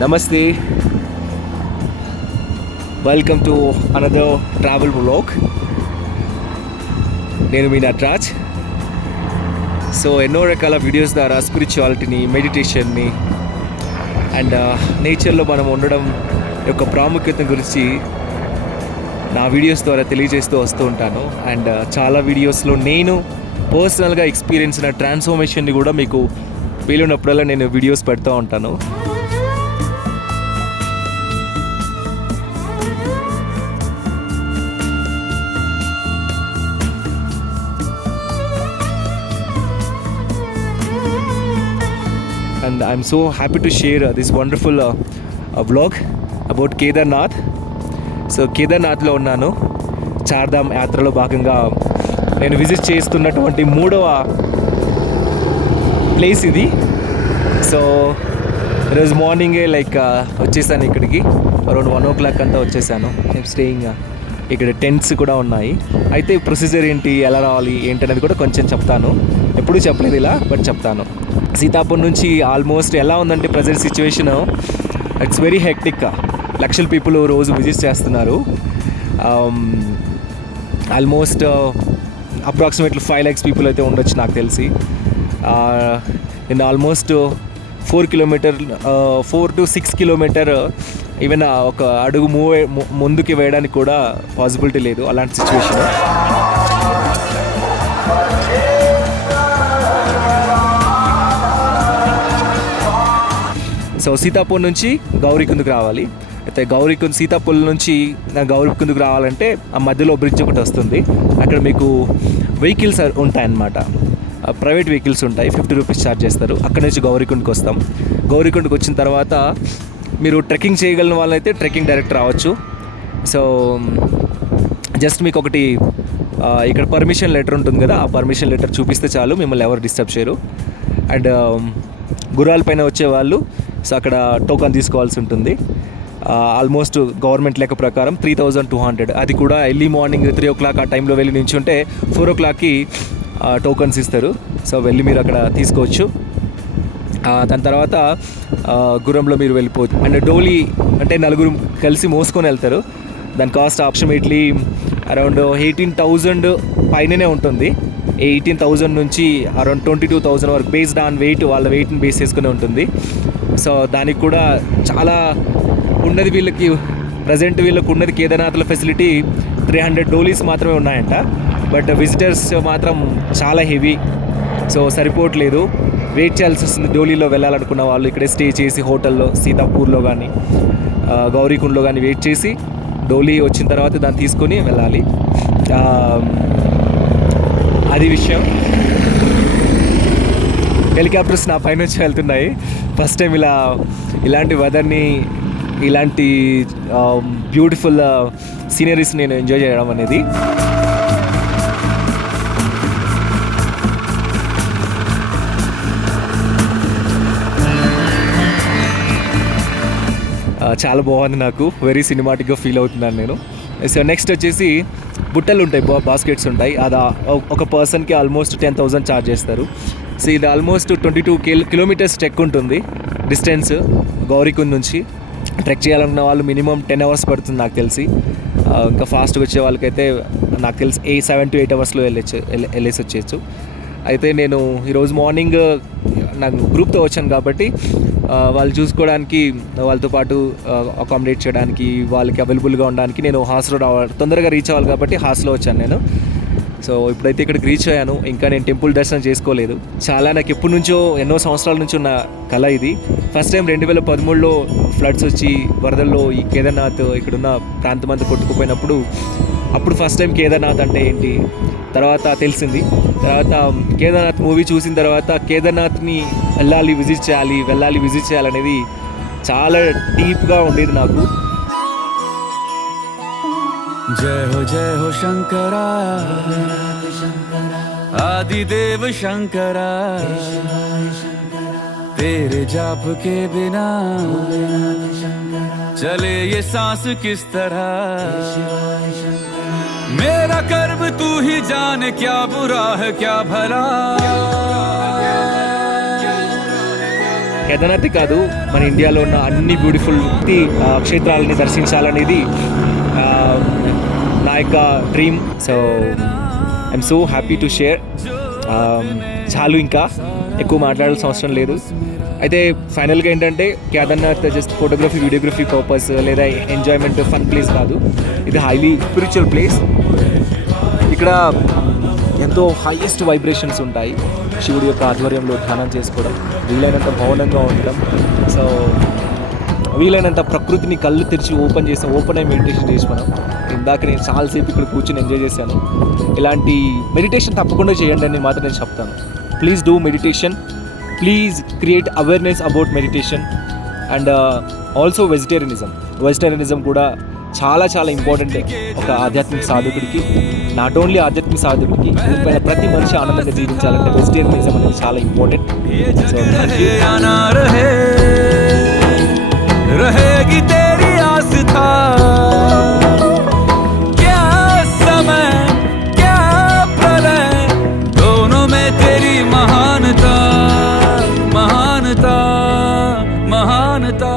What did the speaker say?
Namaste. Welcome to another travel vlog. నేను మీ Nataraj. So ఎన్నో రకాల వీడియోస్ ద్వారా స్పిరిచువాలిటీని, మెడిటేషన్ని అండ్ నేచర్లో మనం ఉండడం యొక్క ప్రాముఖ్యత గురించి నా వీడియోస్ ద్వారా తెలియజేస్తూ వస్తూ ఉంటాను. అండ్ చాలా వీడియోస్లో నేను పర్సనల్గా ఎక్స్పీరియన్స్ అయిన ట్రాన్స్ఫర్మేషన్ని కూడా మీకు వీలున్నప్పుడల్లా నేను వీడియోస్ పెడుతూ ఉంటాను. And I'm so happy to share this wonderful vlog about Kedarnath. So కేదార్నాథ్లో ఉన్నాను. చార్ధామ్ యాత్రలో భాగంగా నేను విజిట్ చేస్తున్నటువంటి 3వ ప్లేస్ ఇది. సో ఈరోజు మార్నింగే వచ్చేసాను ఇక్కడికి. అరౌండ్ 1 o'clock అంతా వచ్చేసాను. నేను స్టేయింగ్ ఇక్కడ టెంట్స్ కూడా ఉన్నాయి. అయితే ప్రొసీజర్ ఏంటి, ఎలా రావాలి ఏంటనేది కూడా కొంచెం చెప్తాను. ఎప్పుడూ చెప్పలేదు ఇలా, బట్ చెప్తాను. సీతాపూర్ నుంచి ఆల్మోస్ట్ ఎలా ఉందంటే present situation it's very hectic. లక్షల పీపుల్ రోజు విజిట్ చేస్తున్నారు. ఆల్మోస్ట్ అప్రాక్సిమేట్లీ 5 lakhs పీపుల్ అయితే ఉండొచ్చు నాకు తెలిసి. నేను ఆల్మోస్ట్ 4 to 6 kilometer ఈవెన్ ఒక అడుగు ముందుకి వేయడానికి కూడా పాసిబిలిటీ లేదు, అలాంటి సిచ్యువేషన్. సో సీతాపూర్ నుంచి గౌరీకుందకు రావాలి. అయితే సీతాపూర్ నుంచి గౌరీకుందకు రావాలంటే ఆ మధ్యలో బ్రిడ్జ్ ఒకటి వస్తుంది. అక్కడ మీకు వెహికల్స్ ఉంటాయన్నమాట, ప్రైవేట్ వెహికల్స్ ఉంటాయి. 50 rupees ఛార్జ్ చేస్తారు. అక్కడ నుంచి గౌరీకుండకు వస్తాం. గౌరీకుండకు వచ్చిన తర్వాత మీరు ట్రెక్కింగ్ చేయగలిగిన వాళ్ళైతే ట్రెక్కింగ్ డైరెక్ట్ రావచ్చు. సో జస్ట్ మీకు ఒకటి ఇక్కడ పర్మిషన్ లెటర్ ఉంటుంది కదా, ఆ పర్మిషన్ లెటర్ చూపిస్తే చాలు, మిమ్మల్ని ఎవరు డిస్టర్బ్ చేయరు. అండ్ గుర్రాల పైన వచ్చేవాళ్ళు సో అక్కడ టోకన్ తీసుకోవాల్సి ఉంటుంది. ఆల్మోస్ట్ గవర్నమెంట్ లెక్క ప్రకారం 3,200. అది కూడా ఎర్లీ మార్నింగ్ 3 o'clock ఆ టైంలో వెళ్ళి నించుంటే 4 o'clockకి టోకన్స్ ఇస్తారు. సో వెళ్ళి మీరు అక్కడ తీసుకోవచ్చు. దాని తర్వాత గుర్రంలో మీరు వెళ్ళిపోవచ్చు. అండ్ డోలీ అంటే 4 కలిసి మోసుకొని వెళ్తారు. దాని కాస్ట్ అప్రాక్సిమేట్లీ అరౌండ్ 18,000 పైననే ఉంటుంది. 18,000 నుంచి అరౌండ్ 22,000 వరకు బేస్డ్ ఆన్ వెయిట్, వాళ్ళ వెయిట్ని బేస్ చేసుకుని ఉంటుంది. సో దానికి కూడా చాలా ఉన్నది. వీళ్ళకి ఉన్నది కేదార్నాథ్లో ఫెసిలిటీ 300 డోలీస్ మాత్రమే ఉన్నాయంట. బట్ విజిటర్స్ మాత్రం చాలా హెవీ, సో సరిపోవట్లేదు. వెయిట్ చేయాల్సి వస్తుంది. డోలీలో వెళ్ళాలనుకున్న వాళ్ళు ఇక్కడే స్టే చేసి హోటల్లో సీతాపూర్లో కానీ గౌరీకుండలో కానీ వెయిట్ చేసి డోలీ వచ్చిన తర్వాత దాన్ని తీసుకొని వెళ్ళాలి. అది విషయం. హెలికాప్టర్స్ నా పైనుంచి వెళ్తున్నాయి. ఫస్ట్ టైం ఇలాంటి వెదర్ని, ఇలాంటి బ్యూటిఫుల్ సీనరీస్ నేను ఎంజాయ్ చేయడం అనేది. చాలా బాగుంది. నాకు వెరీ సినిమాటిక్గా ఫీల్ అవుతున్నాను నేను. సో నెక్స్ట్ వచ్చేసి బుట్టలు ఉంటాయి, బాస్కెట్స్ ఉంటాయి. అది ఒక పర్సన్కి ఆల్మోస్ట్ 10,000 ఛార్జ్ చేస్తారు. సో ఇది ఆల్మోస్ట్ 22 kilometers ట్రెక్ ఉంటుంది డిస్టెన్స్. గౌరీకుండ్ నుంచి ట్రెక్ చేయాలనుకున్న వాళ్ళు మినిమం 10 hours పడుతుంది నాకు తెలిసి. ఇంకా ఫాస్ట్గా వచ్చే వాళ్ళకైతే నాకు తెలిసి 7 to 8 hours వెళ్ళేసి వచ్చేయచ్చు. అయితే నేను ఈరోజు మార్నింగ్ నాకు గ్రూప్తో వచ్చాను కాబట్టి వాళ్ళు చూసుకోవడానికి, వాళ్ళతో పాటు అకామిడేట్ చేయడానికి, వాళ్ళకి అవైలబుల్గా ఉండడానికి నేను హాస్లో తొందరగా రీచ్ అవ్వాలి కాబట్టి హాస్లో వచ్చాను నేను. సో ఇప్పుడైతే ఇక్కడికి రీచ్ అయ్యాను. ఇంకా నేను టెంపుల్ దర్శనం చేసుకోలేదు. చాలా నాకు ఎప్పటి నుంచో, ఎన్నో సంవత్సరాల నుంచి ఉన్న కళ ఇది. ఫస్ట్ టైం 2013లో ఫ్లడ్స్ వచ్చి వరదల్లో ఈ కేదార్నాథ్ ఇక్కడున్న ప్రాంతం అంతా కొట్టుకుపోయినప్పుడు అప్పుడు ఫస్ట్ టైం కేదార్నాథ్ అంటే ఏంటి తర్వాత తెలిసింది. తర్వాత కేదార్నాథ్ మూవీ చూసిన తర్వాత కేదార్నాథ్ని వెళ్ళాలి విజిట్ చేయాలనేది చాలా డీప్గా ఉండేది నాకు. जय हो शंकरा आदिदेव शंकरा तेरे जाप के बिना चले ये सांस किस तरह मेरा कर्म तू ही जाने क्या बुरा है क्या भला కేదార్నాథ్ కాదు, మన ఇండియాలో ఉన్న అన్ని బ్యూటిఫుల్ క్షేత్రాలని దర్శించాలనేది నా యొక్క dream. So I'm so happy to share. చాలు, ఇంకా ఎక్కువ మాట్లాడాల్సిన అవసరం లేదు. అయితే ఫైనల్గా ఏంటంటే Kedarnath just photography videography purpose లేదా ఎంజాయ్మెంట్ ఫన్ ప్లేస్ కాదు, ఇది హైలీ స్పిరిచువల్ ప్లేస్. ఇక్కడ ఎంతో హైయెస్ట్ వైబ్రేషన్స్ ఉంటాయి. శివుడి యొక్క ఆధ్వర్యంలో ధ్యానం చేసుకోవడం, వీలైనంత మౌనంగా ఉండడం, సో వీలైనంత ప్రకృతిని కళ్ళు తెరిచి ఓపెన్ అయ్యి మెడిటేషన్ చేసి మనం ఇందాక నేను చాలాసేపు ఇక్కడ కూర్చొని ఎంజాయ్ చేశాను. ఇలాంటి మెడిటేషన్ తప్పకుండా చేయండి అని మాత్రం నేను చెప్తాను. Please do meditation, please create awareness about meditation. And also vegetarianism కూడా చాలా చాలా ఇంపార్టెంట్ ఒక ఆధ్యాత్మిక సాధకుడికి. నాట్ ఓన్లీ ఆధ్యాత్మిక సాధకుడికి, భూమిపైన ప్రతి మనిషి ఆనందంగా జీవించాలంటే వెజిటేరియనిజం అనేది చాలా ఇంపార్టెంట్. रहेगी तेरी आस्था, क्या समय क्या प्रलय, दोनों में तेरी महानता महानता महानता.